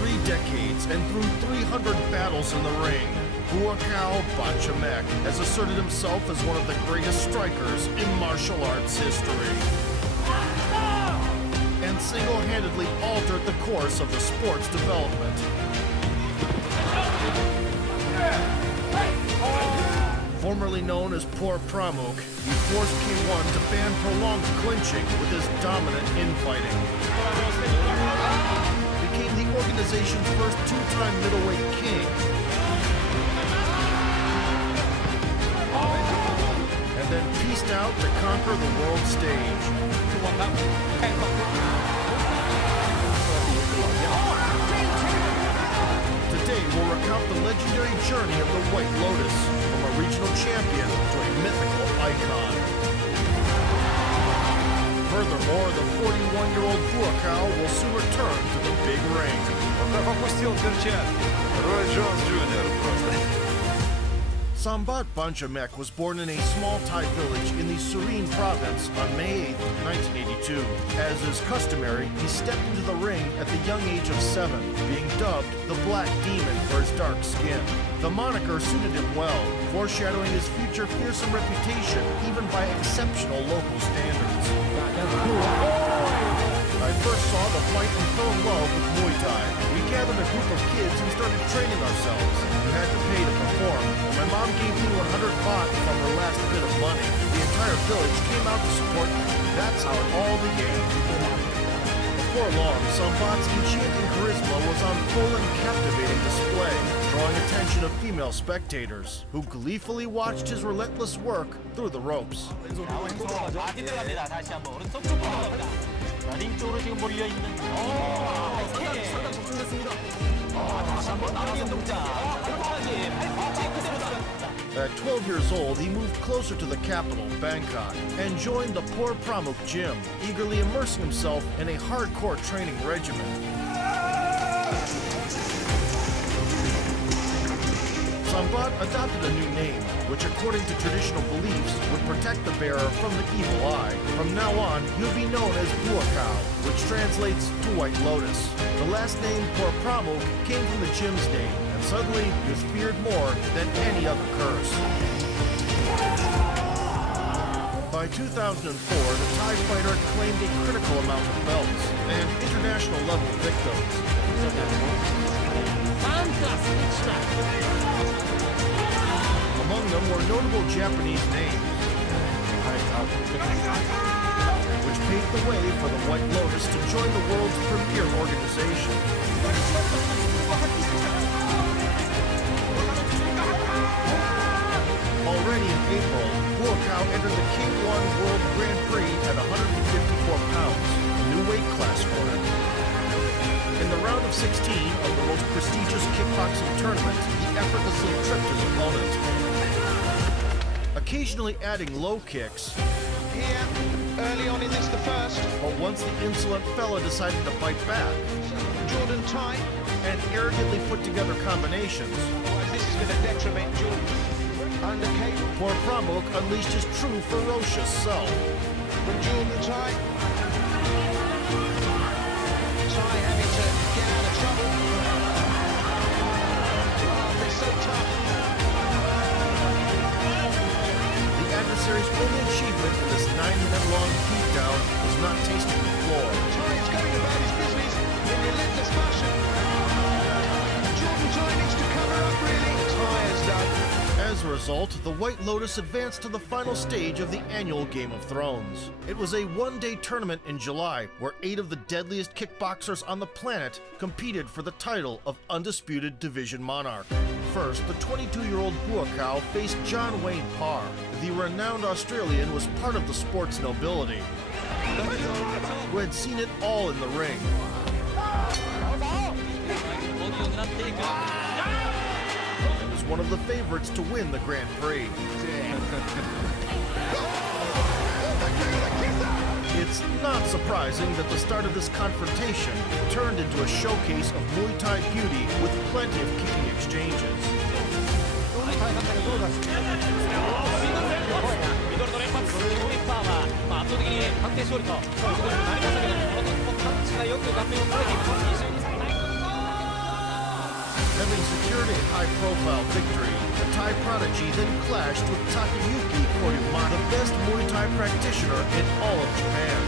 3 decades and through 300 battles in the ring, Buakaw Banchamek has asserted himself as one of the greatest strikers in martial arts history, and single-handedly altered the course of the sport's development. Formerly known as Poor Pramuk, he forced K1 to ban prolonged clinching with his dominant infighting. Became the organization's first 2-time middleweight king. And then pieced out to conquer the world stage. Today we'll recount the legendary journey of the White Lotus, from a regional champion to a mythical icon. Furthermore, the 41-year-old Buakaw will soon return to the big ring. Buakaw Banchamek was born in a small Thai village in the Rizin province on May 8, 1982. As is customary, he stepped into the ring at the young age of 7, being dubbed the Black Demon for his dark skin. The moniker suited him well, foreshadowing his future fearsome reputation even by exceptional local standards. I first saw the fight and fell in love with Muay Thai. We gathered a group of kids and started training ourselves. We had to pay to perform, and my mom gave me 100 baht from her last bit of money. The entire village came out to support me. That's how it all began. Before long, Sambat's enchanting charisma was on full and captivating display, drawing attention of female spectators, who gleefully watched his relentless work through the ropes. At 12 years old, he moved closer to the capital, Bangkok, and joined the Poor Pramuk gym, eagerly immersing himself in a hardcore training regimen. Sambat adopted a new name, which according to traditional beliefs would protect the bearer from the evil eye. From now on, he would be known as Buakaw, which translates to White Lotus. The last name Poor Pramuk came from the gym's name, and suddenly he was feared more than any other curse. By 2004, the Thai fighter claimed a critical amount of belts and international level victims. Among them were notable Japanese names, which paved the way for the White Lotus to join the world's premier organization. Already in April, Buakaw entered the K1 World Grand Prix at 154 pounds, a new weight class for him. In the round of 16 of the most prestigious kickboxing tournament, he effortlessly tripped his opponent, occasionally adding low kicks. Here, early on in this, the first. But once the insolent fella decided to bite back, Jordan Thai, and arrogantly put together combinations, this is going to detriment Jordan. Under K. Poor Pramuk unleashed his true ferocious self. From Jordan Thai. Thai having to get out of trouble. Oh, it's so tough. The adversary's only achievement in this 9-minute-long beatdown was not tasting the floor. Thai is going about his business in relentless fashion. Jordan Thai needs to cover up, really. Thai is done. As a result, the White Lotus advanced to the final stage of the annual Game of Thrones. It was a one-day tournament in July where 8 of the deadliest kickboxers on the planet competed for the title of Undisputed Division Monarch. First, the 22-year-old Buakaw faced John Wayne Parr. The renowned Australian was part of the sport's nobility, who had seen it all in the ring. One of the favorites to win the Grand Prix. It's not surprising that the start of this confrontation turned into a showcase of Muay Thai beauty with plenty of kicking exchanges. secured a high-profile victory, the Thai prodigy then clashed with Takayuki Koryuma, the best Muay Thai practitioner in all of Japan.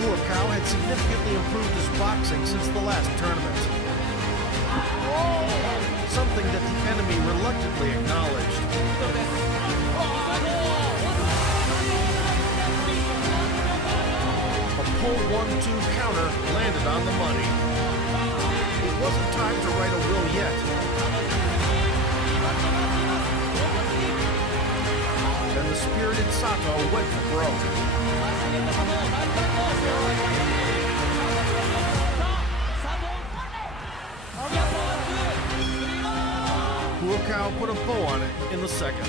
Buakaw had significantly improved his boxing since the last tournament, something that the enemy reluctantly acknowledged. A pull 1-2 counter landed on the money. It wasn't time to write a will yet. Then the spirited Sato went for broke. Buakaw put a bow on it in the second.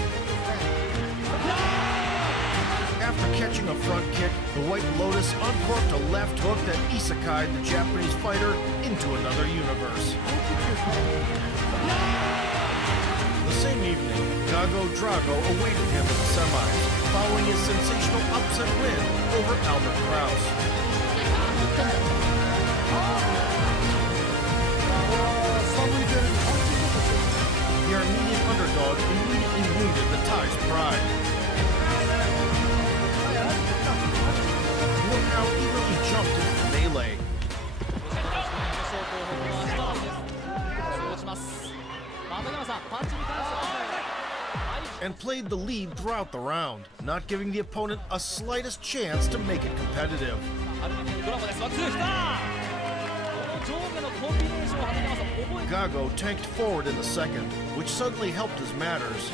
After catching a front kick, the White Lotus uncorked a left hook that isekai'd the Japanese fighter into another universe. The same evening, Gago Drago awaited him in the semis, following his sensational upset win over Albert Kraus. The Armenian underdog immediately wounded the Thai's pride. Look how eagerly jumped into the melee. And played the lead throughout the round, not giving the opponent a slightest chance to make it competitive. Gago tanked forward in the second, which suddenly helped his matters.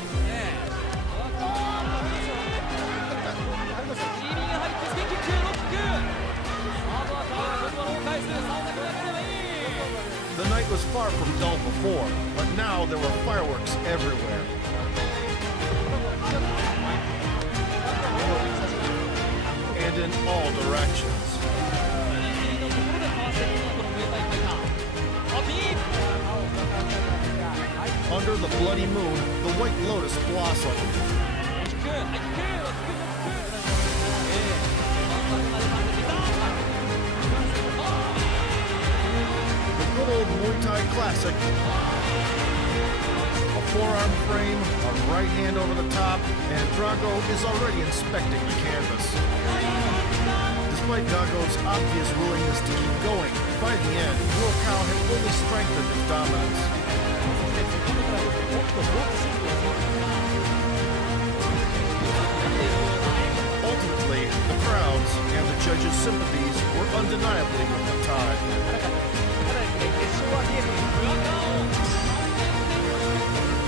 The night was far from dull before, but now there were fireworks everywhere. And in all directions. Under the bloody moon, the White Lotus blossomed. The good old Muay Thai classic. A forearm frame, a right hand over the top, and Drago is already inspecting the canvas. Despite Gago's obvious willingness to keep going, by the end, Buakaw had only strengthened his dominance. Ultimately, the crowds and the judges' sympathies were undeniably with the Thai.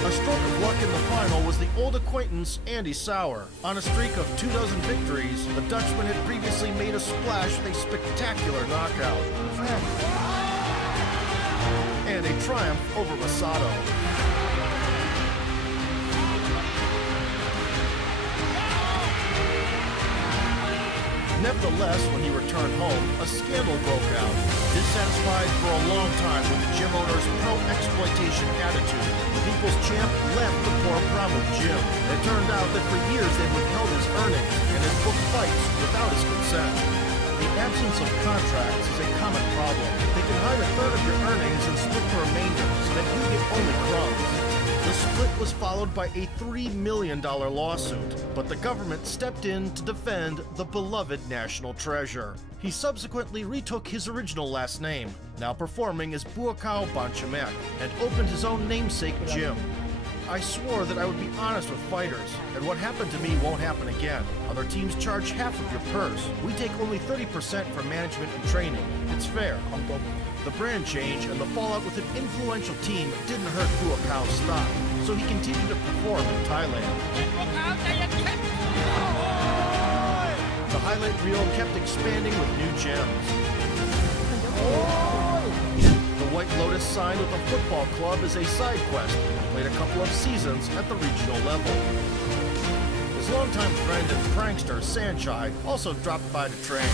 A stroke of luck in the final was the old acquaintance Andy Sauer. On a streak of 24 victories, the Dutchman had previously made a splash with a spectacular knockout. And a triumph over Masato. Nevertheless, when he returned home, a scandal broke out. Dissatisfied for a long time with the gym owner's pro-exploitation attitude, the People's Champ left the poor Bravo gym. It turned out that for years they withheld his earnings and had booked fights without his consent. The absence of contracts is a common problem. They can hide a third of your earnings and split the remainder so that you get only crumbs. The split was followed by a $3 million lawsuit, but the government stepped in to defend the beloved national treasure. He subsequently retook his original last name, now performing as Buakaw Banchamek, and opened his own namesake gym. I swore that I would be honest with fighters, and what happened to me won't happen again. Other teams charge half of your purse. We take only 30% for management and training. It's fair. The brand change and the fallout with an influential team didn't hurt Buakaw's stock, so he continued to perform in Thailand. The highlight reel kept expanding with new gems. The White Lotus signed with a football club as a side quest and played a couple of seasons at the regional level. His longtime friend and prankster Sanchai also dropped by to train.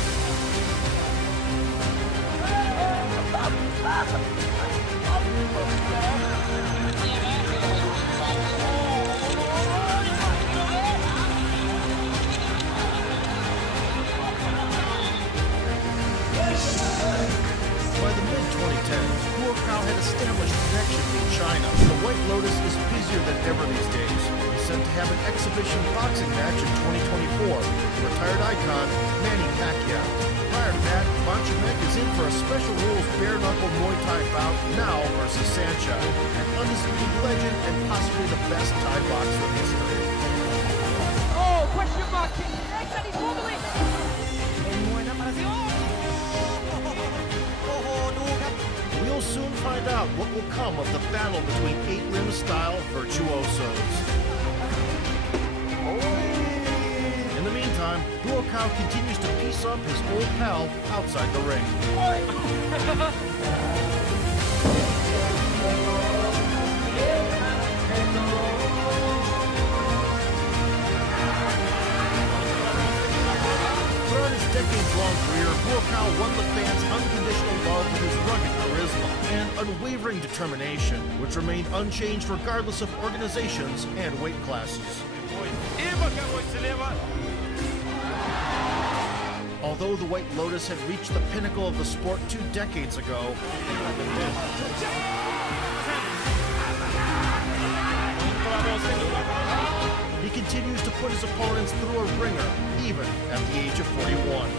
By the mid-2010s, Buakaw had established connections in China. The White Lotus is busier than ever these days. He's set to have an exhibition boxing match in 2024 with retired icon Manny Pacquiao. Prior to that, Banchamek is in for a special rules bare-knuckle Muay Thai bout now versus Sancha, an undisputed legend and possibly the best Thai boxer in history. Oh, question mark. Next, and he's wobbling. We'll soon find out what will come of the battle between eight-limb style virtuosos. In the meantime, Buakaw continues to piece up his old pal outside the ring. Throughout his decades-long career, Buakaw won the fans' unconditional love with his rugged charisma and unwavering determination, which remained unchanged regardless of organizations and weight classes. Although the White Lotus had reached the pinnacle of the sport 2 decades ago, he continues to put his opponents through a ringer, even at the age of 41.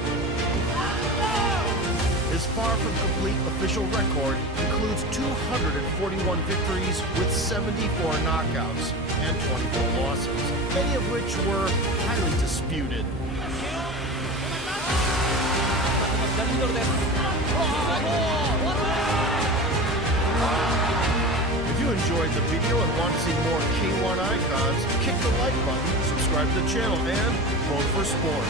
His far from complete official record includes 241 victories with 74 knockouts and 24 losses, many of which were highly disputed. If you enjoyed the video and want to see more K1 icons, kick the like button, subscribe to the channel, and vote for sport.